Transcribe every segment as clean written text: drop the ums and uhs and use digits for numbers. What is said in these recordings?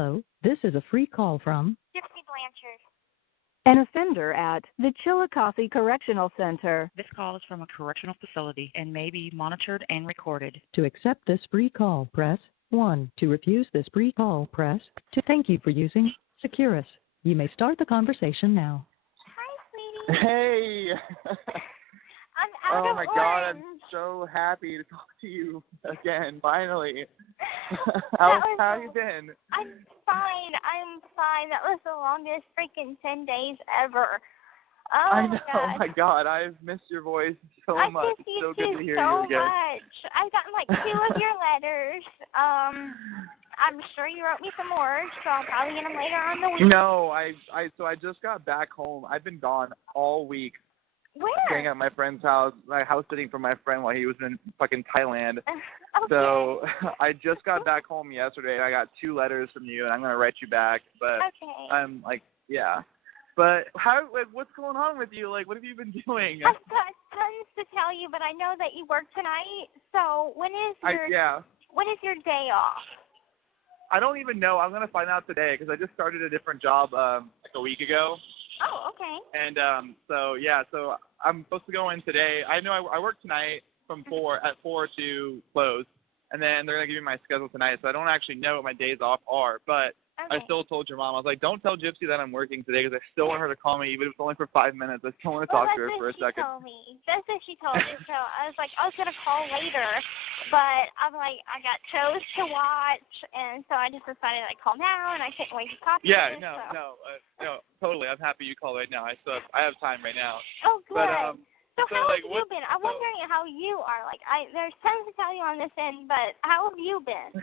Hello, this is a free call from Gypsy Blanchard. an offender at the Chillicothe Correctional Center. This call is from a correctional facility and may be monitored and recorded. To accept this free call, press 1. To refuse this free call, press 2. Thank you for using Securus. You may start the conversation now. Hi, sweetie. Hey! I'm out Oh of my God, I'm so happy to talk to you again, finally. How have you been? I'm fine. That was the longest freaking 10 days ever. Oh, I know, God. oh my God, I've missed your voice so much. I miss you so good to hear so you again. much. I've gotten like 2 of your letters. I'm sure you wrote me some more, so I'll probably get them later on the week. No, so I just got back home. I've been gone all week. Where? Staying at my friend's house, house sitting for my friend while he was in fucking Thailand. Okay. So I just got back home yesterday, and I got 2 letters from you, and I'm gonna write you back. But Okay. I'm like, yeah. But what's going on with you? Like, what have you been doing? I've got tons to tell you, but I know that you work tonight. So when is your day off? I don't even know. I'm gonna find out today because I just started a different job like a week ago. Oh, okay. And so I'm supposed to go in today. I know I work tonight from 4 to close, and then they're gonna give me my schedule tonight. So I don't actually know what my days off are, but Okay. I still told your mom. I was like, don't tell Gypsy that I'm working today because I still want her to call me, even if it's only for 5 minutes. I still want to talk to her for a second. That's what she told me. So I was like, I was gonna call later, but I'm like, I got shows to watch, and so I just decided I'd call now, and I couldn't wait to talk to you. Yeah, no, totally. I'm happy you called right now. I have time right now. Oh, good. But so how like, have you been? I'm wondering how you are. Like, there's tons to tell you on this end, but how have you been?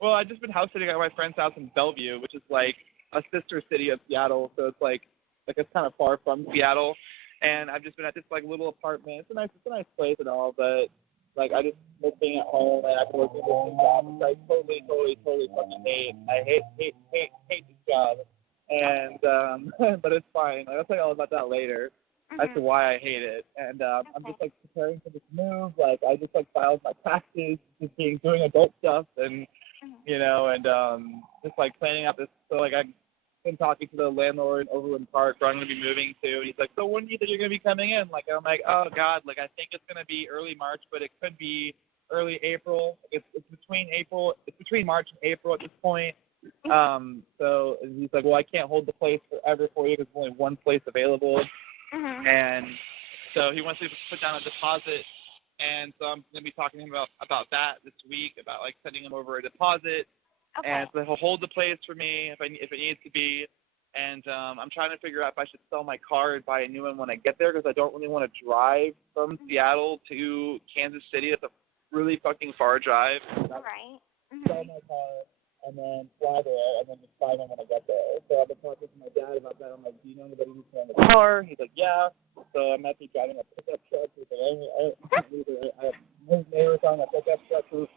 Well, I've just been house sitting at my friend's house in Bellevue, which is like a sister city of Seattle, so it's like it's kind of far from Seattle. And I've just been at this like little apartment. It's a nice place and all, but like I just miss being at home and I've been working this job, which I totally fucking hate. I hate this job. And but it's fine. I'll tell you all about that later. As to why I hate it. And I'm just like preparing for this move. Like I just like filed my taxes, just doing adult stuff, and you know, and just like planning out this. So like I've been talking to the landlord in Overland Park where I'm gonna be moving to, and he's like, so when do you think you're gonna be coming in? Like I'm like, oh God, like I think it's gonna be early March, but it could be early April. It's between March and April at this point. So he's like, well, I can't hold the place forever for you because there's only one place available. And so he wants me to put down a deposit, and so I'm going to be talking to him about that this week, about like sending him over a deposit, and so he'll hold the place for me if it needs to be, and I'm trying to figure out if I should sell my car and buy a new one when I get there because I don't really want to drive from Seattle to Kansas City. It's a really fucking far drive. Right. Sell my car and then fly there, and then just buy one when I get there. So I've been talking to my dad about that. I'm like, do you know anybody who's in the car? He's like, yeah. So I'm actually driving a pickup truck. He's like, I have his neighbors on a pickup truck. It'll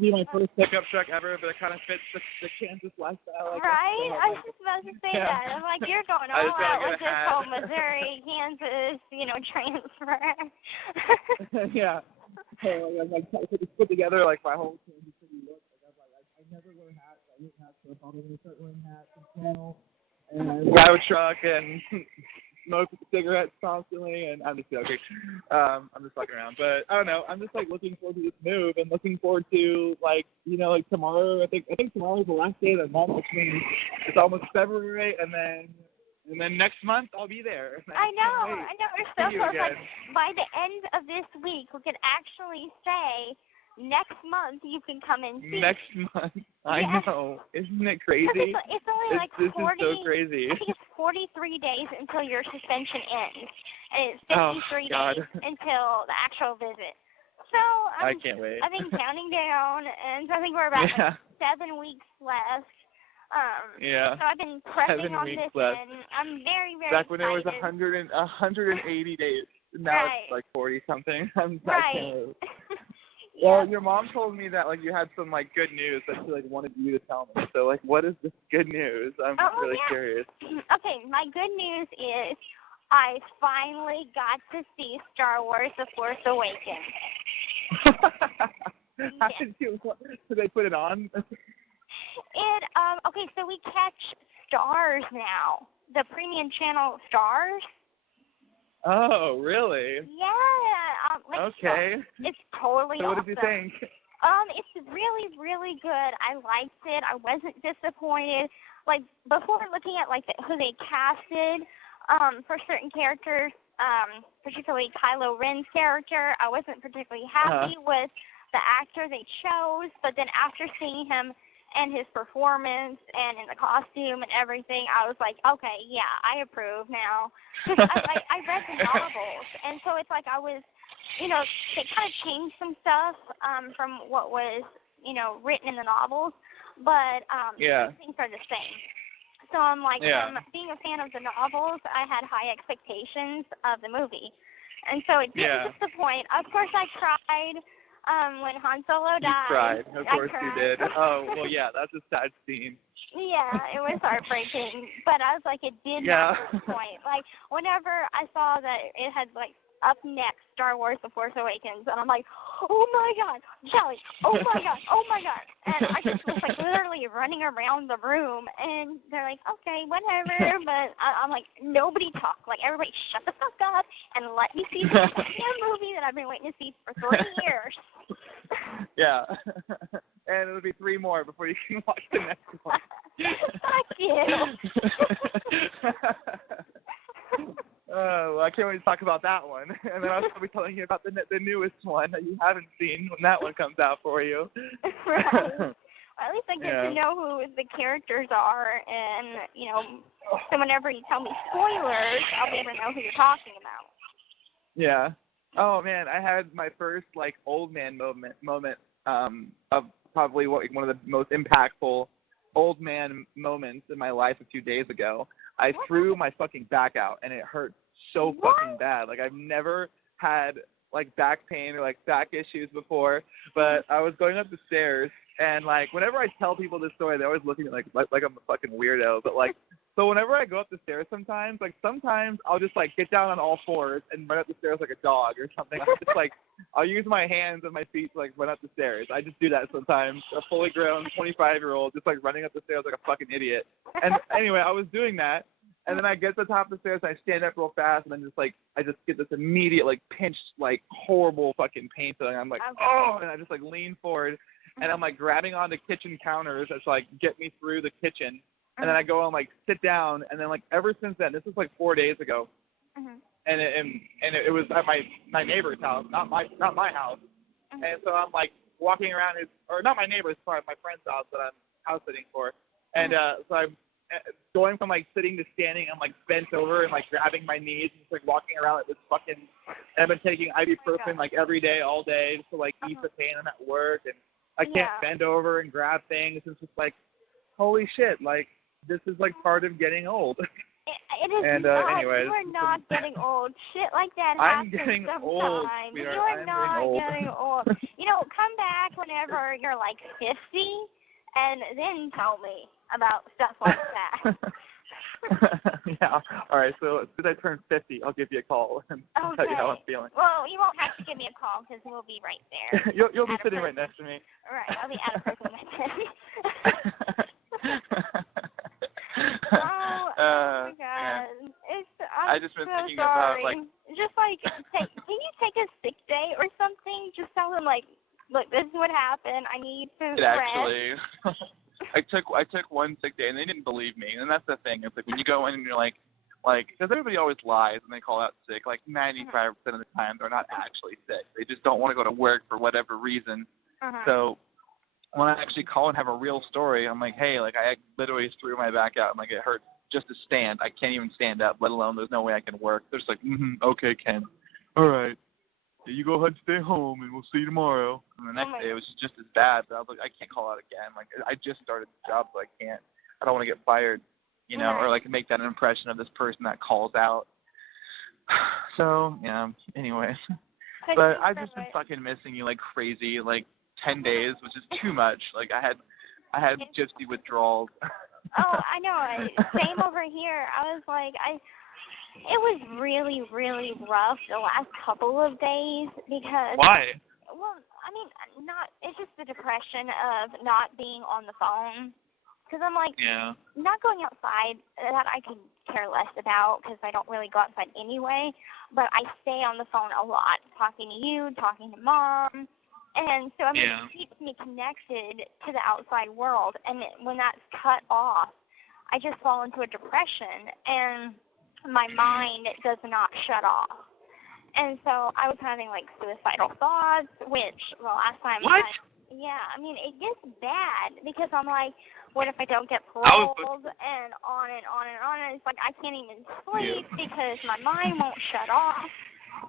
be my first pickup truck ever, but it kind of fits the Kansas lifestyle. Right? I was just about to say that. I'm like, you're going all out with this whole Missouri, Kansas, transfer. Yeah. So I'm like, I just put together like my whole Kansas City look. I never wear hats. I wear hats, so I'm going to start wearing hats and flannel and drive a truck and smoke cigarettes constantly. And I'm just joking. I'm just fucking around. But I don't know. I'm just like looking forward to this move and looking forward to like tomorrow. I think tomorrow is the last day of the month, which means it's almost February, and then next month I'll be there. I know. We're so close. Like, by the end of this week, we could actually say, next month you can come and see. Next month, I know. Isn't it crazy? It's only like 40. This is so crazy. I think it's 43 days until your suspension ends, and it's 53 days until the actual visit. So I can't wait. I've been counting down, and so I think we're about like 7 weeks left. So I've been pressing on this, and I'm very, very Back when excited. it was 180 days. Now it's like 40 something. Well, your mom told me that like you had some like good news that she like wanted you to tell me. So like, what is this good news? I'm really curious. Okay, my good news is I finally got to see Star Wars: The Force Awakens. How did they put it on? Okay, so we catch Stars now, the premium channel Stars. Oh, really? Yeah. Okay. It's totally So what awesome. did you think? It's really, really good. I liked it. I wasn't disappointed. Like, before looking at, like, who they casted for certain characters, particularly Kylo Ren's character, I wasn't particularly happy with the actor they chose. But then after seeing him and his performance and in the costume and everything, I was like, okay, yeah, I approve now. Because I read the novels, and so it's like I was, you know, they kind of changed some stuff from what was, you know, written in the novels, but things are the same. So I'm like, being a fan of the novels, I had high expectations of the movie. And so it didn't disappoint. Of course, I cried when Han Solo died. You cried. Of course you did. Oh, well, yeah, that's a sad scene. Yeah, it was heartbreaking. But I was like, it did not disappoint. Like, whenever I saw that it had, like, up next, Star Wars The Force Awakens, and I'm like, oh my God, Shelly, oh my God, oh my God. And I just was like literally running around the room, and they're like, okay, whatever, but I'm like, nobody talk. Like, everybody shut the fuck up and let me see this damn movie that I've been waiting to see for 3 years. Yeah. And it'll be 3 more before you can watch the next one. Fuck you. Well, I can't wait to talk about that one. And then I'll be telling you about the newest one that you haven't seen when that one comes out for you. Right. Well, at least I get to know who the characters are, and, you know, so whenever you tell me spoilers, I'll be able to know who you're talking about. Yeah. Oh, man, I had my first, like, old man moment of probably one of the most impactful old man moments in my life a few days ago. I threw my fucking back out, and it hurt so fucking bad. Like, I've never had, like, back pain or, like, back issues before, but I was going up the stairs, and, like, whenever I tell people this story, they always look at me like I'm a fucking weirdo, but, like, so whenever I go up the stairs sometimes I'll just, like, get down on all fours and run up the stairs like a dog or something. I'll use my hands and my feet to, like, run up the stairs. I just do that sometimes. A fully grown 25-year-old just, like, running up the stairs like a fucking idiot. And anyway, I was doing that, and then I get to the top of the stairs, and I stand up real fast, and then just, like, I just get this immediate, like, pinched, like, horrible fucking pain feeling. I'm like, oh, and I just, like, lean forward, and I'm, like, grabbing onto kitchen counters that's, like, get me through the kitchen. And then I go and, like, sit down, and then, like, ever since then, this was, like, 4 days ago, and it was at my neighbor's house, not my house. And so I'm, like, walking around or not my neighbor's, sorry, my friend's house that I'm house sitting for. And so I'm going from, like, sitting to standing. I'm, like, bent over and, like, grabbing my knees and just, like, walking around like this fucking, I've been taking ibuprofen, like, every day, all day, just to, like, ease the pain. I'm at work, and I can't bend over and grab things. It's just, like, holy shit, like, this is, like, part of getting old. It is and, not. anyways, you are not getting old. Shit like that I'm happens getting sometimes. old, You sweetheart. are I'm not getting old. You know, come back whenever you're, like, 50, and then tell me about stuff like that. Yeah. All right. So as soon as I turn 50, I'll give you a call and tell you how I'm feeling. Well, you won't have to give me a call because we'll be right there. You'll be sitting right next to me. Right. I'll be at a person with my Oh my God! I just been so thinking sorry. about, like, just like, can you take a sick day or something? Just tell them, like, look, this is what happened. I need to rest. Actually, I took one sick day, and they didn't believe me. And that's the thing. It's like when you go in and you're like, because everybody always lies when they call out sick. Like 95% of the time, they're not actually sick. They just don't want to go to work for whatever reason. So when I actually call and have a real story, I'm like, hey, like, I literally threw my back out. I'm like, it hurts just to stand. I can't even stand up, let alone there's no way I can work. They're just like, okay, Ken. All right. You go ahead and stay home, and we'll see you tomorrow. And the next day, it was just as bad. But I was like, I can't call out again. Like, I just started the job, so I don't want to get fired, you know, or, like, make that impression of this person that calls out. So, yeah, anyways. But I've just been fucking missing you like crazy. Like, 10 days, which is too much. Like, I had Gypsy withdrawals. Oh, I know. Same over here. I was like, it was really, really rough the last couple of days because. Why? Well, I mean, it's just the depression of not being on the phone Because I'm like, Yeah. not going outside, that I could care less about because I don't really go outside anyway. But I stay on the phone a lot, talking to you, talking to Mom. And so, I mean, Yeah. it keeps me connected to the outside world. And when that's cut off, I just fall into a depression, and my mind does not shut off. And so I was having, like, suicidal thoughts, which the last time What? yeah, I mean, it gets bad because I'm like, what if I don't get paroled, and on and on and on. And it's like I can't even sleep because my mind won't shut off.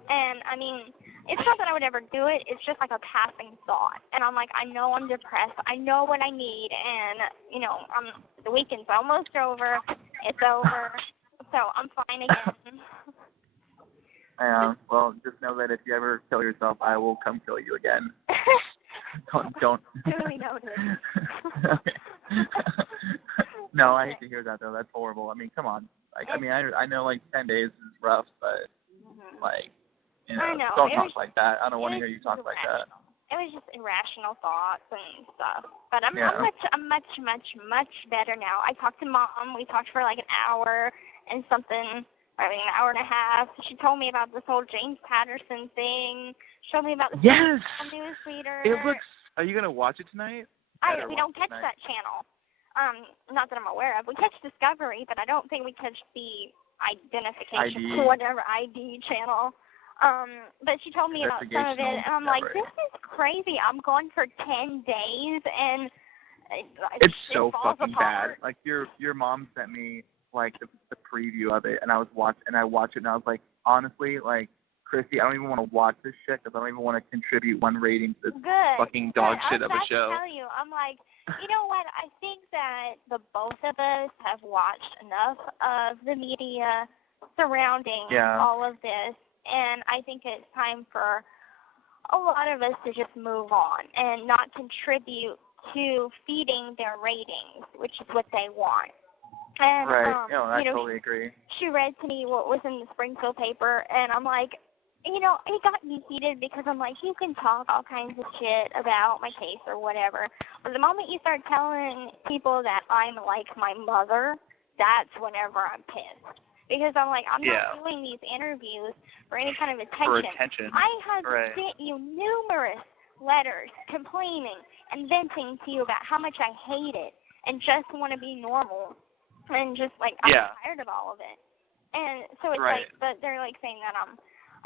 And, I mean, it's not that I would ever do it. It's just like a passing thought. And I'm like, I know I'm depressed. I know what I need. And, you know, the weekend's almost over. It's over. So I'm fine again. Yeah. Well, just know that if you ever kill yourself, I will come kill you again. Don't. Really noted. Okay. No, I hate to hear that though. That's horrible. I mean, come on. Like, I mean, I know like 10 days is rough, but like, you know, don't talk like that. I don't want to hear you talk like that. It was just irrational thoughts and stuff. But I'm much better now. I talked to Mom. We talked for like an hour and something. I mean, an hour and a half. She told me about this whole James Patterson thing. Showed me about the news leader. It looks. Are you gonna watch it tonight? We don't catch that channel. Not that I'm aware of. We catch Discovery, but I don't think we catch the identification or whatever ID channel. But she told me about some of it, and I'm like, this is crazy. I'm gone for 10 days, and it's so fucking apart. bad. Like your mom sent me like the preview of it, and I watched it, and I was like, honestly, like, Christy, I don't even want to watch this shit because I don't even want to contribute one rating to this fucking dog shit of a show. I tell you, I'm like, you know what? I think that the both of us have watched enough of the media surrounding all of this, and I think it's time for a lot of us to just move on and not contribute to feeding their ratings, which is what they want. And, I totally agree. She read to me what was in the Springfield paper, and I'm like, you know, it got me heated because I'm like, you can talk all kinds of shit about my case or whatever, but the moment you start telling people that I'm like my mother, that's whenever I'm pissed. Because I'm like, I'm not doing these interviews for any kind of attention. I have sent you numerous letters complaining and venting to you about how much I hate it and just want to be normal. And just, like, I'm tired of all of it. And so it's like, but they're, like, saying that I'm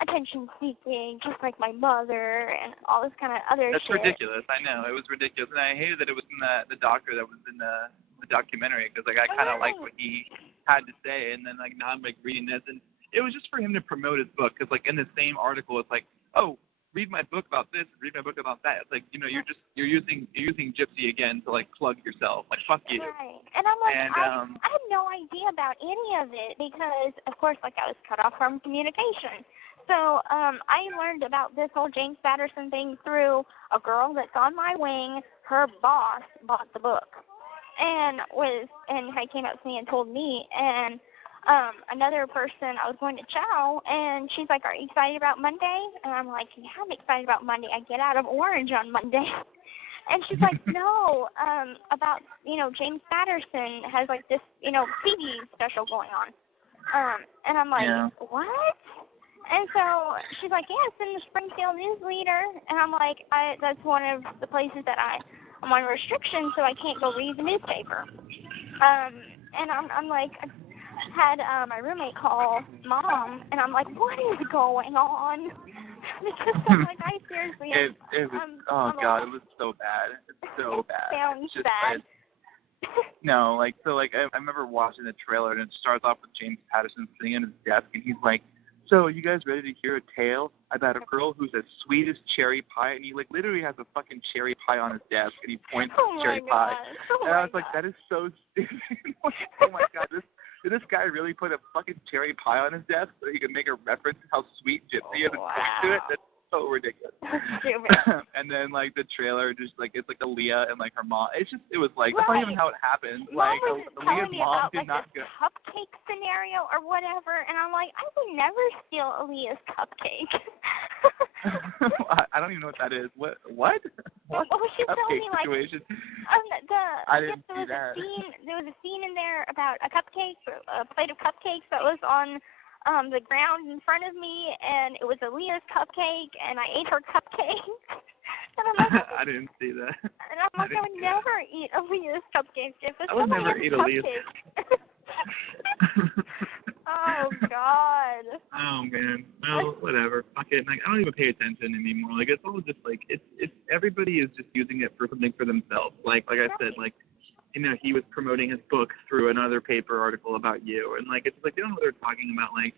attention-seeking, just like my mother, and all this kind of other shit. That's ridiculous. I know. It was ridiculous. And I hated that it was in the doctor that was in the documentary, because, like, I kind of liked what he had to say. And then, like, now I'm, like, reading this. And it was just for him to promote his book, because, like, in the same article, it's like, oh, read my book about this, read my book about that. It's like, you know, you're using Gypsy again to like plug yourself. Like, fuck you. Right. And I'm like, I had no idea about any of it because, of course, like, I was cut off from communication. So I learned about this whole James Patterson thing through a girl that's on my wing. Her boss bought the book and came up to me and told me, and another person, I was going to chow, and she's like, are you excited about Monday? And I'm like, yeah, I'm excited about Monday. I get out of Orange on Monday. And she's like, no, about, you know, James Patterson has, like, this, you know, TV special going on. And I'm like, what? And so she's like, yeah, it's in the Springfield News Leader. And I'm like, that's one of the places that I'm on restriction, so I can't go read the newspaper. And I'm like, had my roommate call Mom, and I'm like, what is going on? Because I'm like, I seriously it was, God, it was so bad. It's so bad. Sounds bad. No, like, so, like, I remember watching the trailer, and it starts off with James Patterson sitting at his desk, and he's like, so, are you guys ready to hear a tale about a girl who's as sweet as cherry pie? And he, like, literally has a fucking cherry pie on his desk, and he points at the cherry pie. And I was like, that is so stupid. Oh, my God, did this guy really put a fucking cherry pie on his desk so he could make a reference to how sweet Gypsy is and point to it? That's so ridiculous. And then, like, the trailer just, like, it's like Aaliyah and, like, her mom. It was like, that's not even how it happened. Like, Aaliyah's mom did not go. Cupcake scenario or whatever, and I'm like, I would never steal Aaliyah's cupcake. I don't even know what that is. What? What Well, she was telling me, like, situation? I didn't guess see that. There was a scene in there about a plate of cupcakes that was on the ground in front of me, and it was Aaliyah's cupcake, and I ate her cupcake. And I'm like, I didn't see that. And I'm like, I would never eat Aaliyah's cupcakes. If it's I would never eat Aaliyah's cupcake. Oh, God. Oh, man. Well, whatever. Fuck it. Like, I don't even pay attention anymore. Like, it's all just, like, it's everybody is just using it for something for themselves. Like I said, like, you know, he was promoting his book through another paper article about you. And, like, it's like, they don't know what they're talking about, like,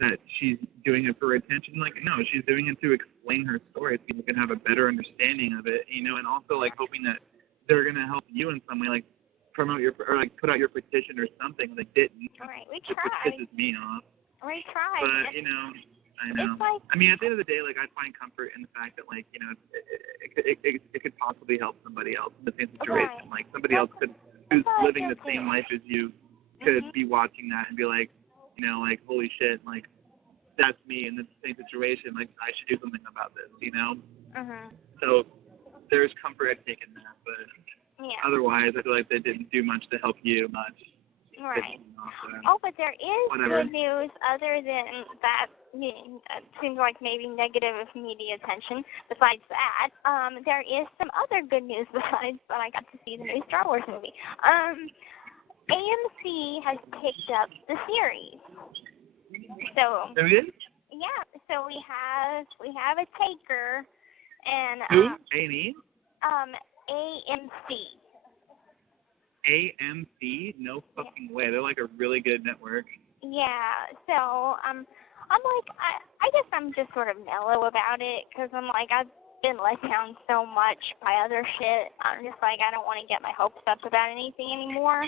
that she's doing it for attention. Like, no, she's doing it to explain her story so people can have a better understanding of it, you know, and also, like, hoping that they're going to help you in some way, like, promote your, or like put out your petition or something. They didn't. Right, we Which tried. pisses me off. We tried. But, you know, I know. It's like, I mean, at the end of the day, like, I find comfort in the fact that, like, you know, it could possibly help somebody else in the same situation. Right. Like, somebody else who's living the same life as you could be watching that and be like, you know, like, holy shit, like, that's me in the same situation. Like, I should do something about this, you know? So there's comfort I've taken that, but otherwise, I feel like they didn't do much to help you much. Right. Oh, but there is good news other than that. It seems like maybe negative media attention. Besides that, there is some other good news besides that I got to see the new Star Wars movie. AMC has picked up the series. So. Who did? Yeah. So we have a taker, and who? A&E? AMC. AMC? No fucking way. They're like a really good network. Yeah. So I'm like, I guess I'm just sort of mellow about it because I'm like, I've been let down so much by other shit. I'm just like, I don't want to get my hopes up about anything anymore.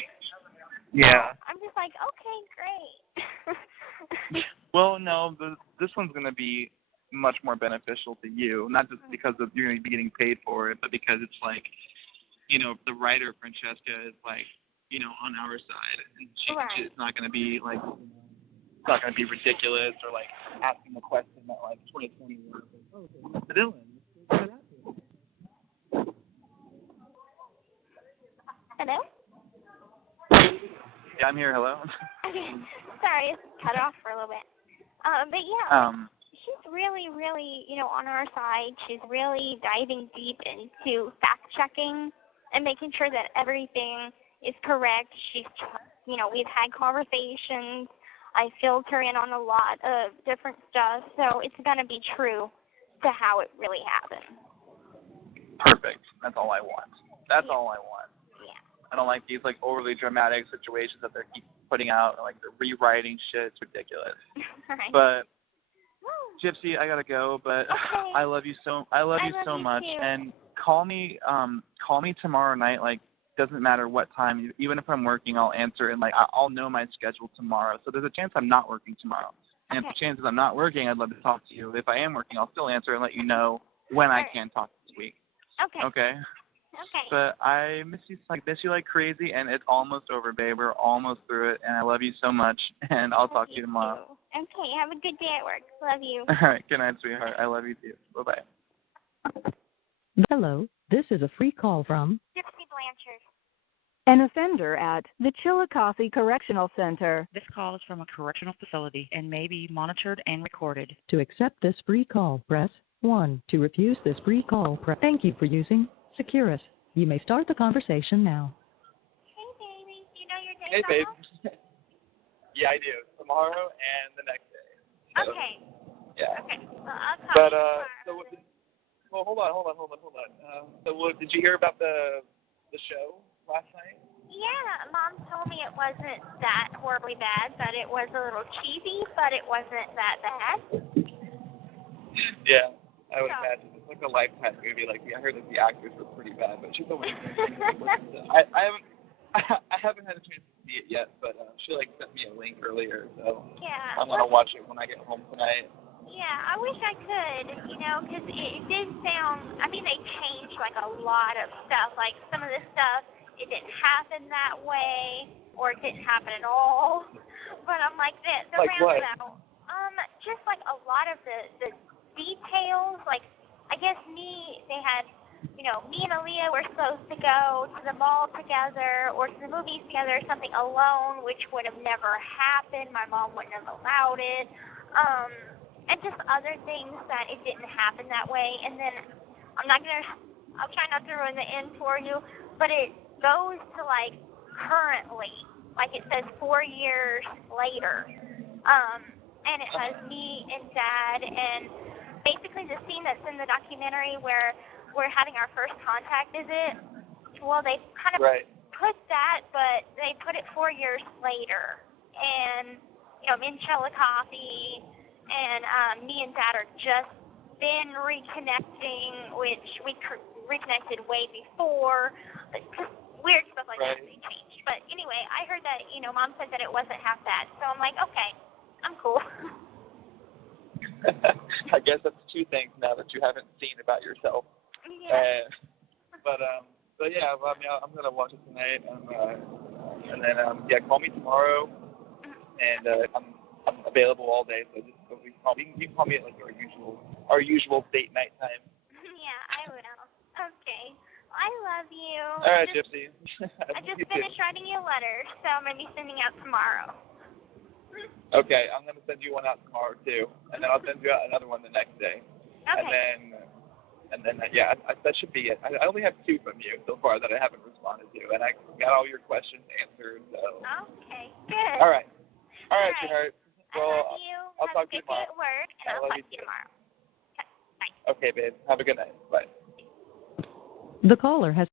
Yeah. I'm just like, okay, great. Well, no, this one's going to be much more beneficial to you, not just because of you're going to be getting paid for it, but because it's like, you know, the writer, Francesca, is like, you know, on our side, and she's not going to be like, it's not going to be ridiculous or like asking the question that like 2020 was like, oh, so what's the villain? Hello? Yeah, I'm here. Hello. Okay. Sorry, it's cut off for a little bit. But yeah, she's really, really, you know, on our side. She's really diving deep into fact-checking and making sure that everything is correct. She's, you know, we've had conversations. I filled her in on a lot of different stuff, so it's going to be true to how it really happened. Perfect. That's all I want. That's all I want. Yeah. I don't like these like overly dramatic situations that they keep putting out. Like they're rewriting shit. It's ridiculous. Right. But Gypsy, I gotta go. But okay. I love you so. I love you so much. Too. And call me tomorrow night. Like doesn't matter what time. Even if I'm working, I'll answer. And like I'll know my schedule tomorrow. So there's a chance I'm not working tomorrow. And if the chances I'm not working, I'd love to talk to you. If I am working, I'll still answer and let you know when I can talk this week. Okay. Okay. Okay. But I miss you like crazy, and it's almost over, babe. We're almost through it, and I love you so much, and I'll talk to you tomorrow. Okay, have a good day at work. Love you. All right, good night, sweetheart. I love you too. Bye-bye. Hello, this is a free call from Gypsy Blanchard. An offender at the Chillicothe Correctional Center. This call is from a correctional facility and may be monitored and recorded. To accept this free call, press 1. To refuse this free call, press. Thank you for using Securus. You may start the conversation now. Hey, baby. Do you know your day Hey, babe. off? Yeah, I do. Tomorrow and the next day. So, Okay. Yeah. Okay. Well, I'll call But, you well, hold on. Did you hear about the show last night? Yeah, Mom told me it wasn't that horribly bad, that it was a little cheesy, but it wasn't that bad. Yeah, I would imagine. It's like a Lifetime movie. Like, I heard that the actors were pretty bad, but she's always I haven't had a chance to see it yet, but she like sent me a link earlier, so Yeah. I'm gonna watch it when I get home tonight. Yeah, I wish I could, you know, because it did sound. I mean, they changed like a lot of stuff. Like some of the stuff, it didn't happen that way, or it didn't happen at all. But I'm like the like roundabout. Just like a lot of the details. Like, I guess me and Aaliyah were supposed to go to the mall together or to the movies together, something alone, which would have never happened. My mom wouldn't have allowed it. And just other things that it didn't happen that way. And then I'll try not to ruin the end for you, but it goes to like currently, like it says 4 years later. And it has me and Dad, and basically the scene that's in the documentary where we're having our first contact visit. Well, they kind of put that, but they put it 4 years later. And, I'm in Chillicothe, and me and Dad are just been reconnecting, which we reconnected way before. But weird stuff like that, they changed. But anyway, I heard that, Mom said that it wasn't half bad. So I'm like, okay, I'm cool. I guess that's two things now that you haven't seen about yourself. Yeah. But yeah, well, I mean, I'm gonna watch it tonight, and then call me tomorrow, and I'm available all day. So just you can call me at like our usual date night time. Yeah, I will. Okay. I love you. All right, Gypsy. I just finished writing you a letter, so I'm gonna be sending out tomorrow. Okay, I'm gonna send you one out tomorrow too, and then I'll send you out another one the next day. Okay. And then that should be it. I only have 2 from you so far that I haven't responded to, and I got all your questions answered. So. Okay, good. All right, sweetheart. Well, I love you. I'll talk to you tomorrow. Have a good day at work, and I'll talk to you tomorrow. Okay, bye. Okay, babe. Have a good night. Bye. The caller has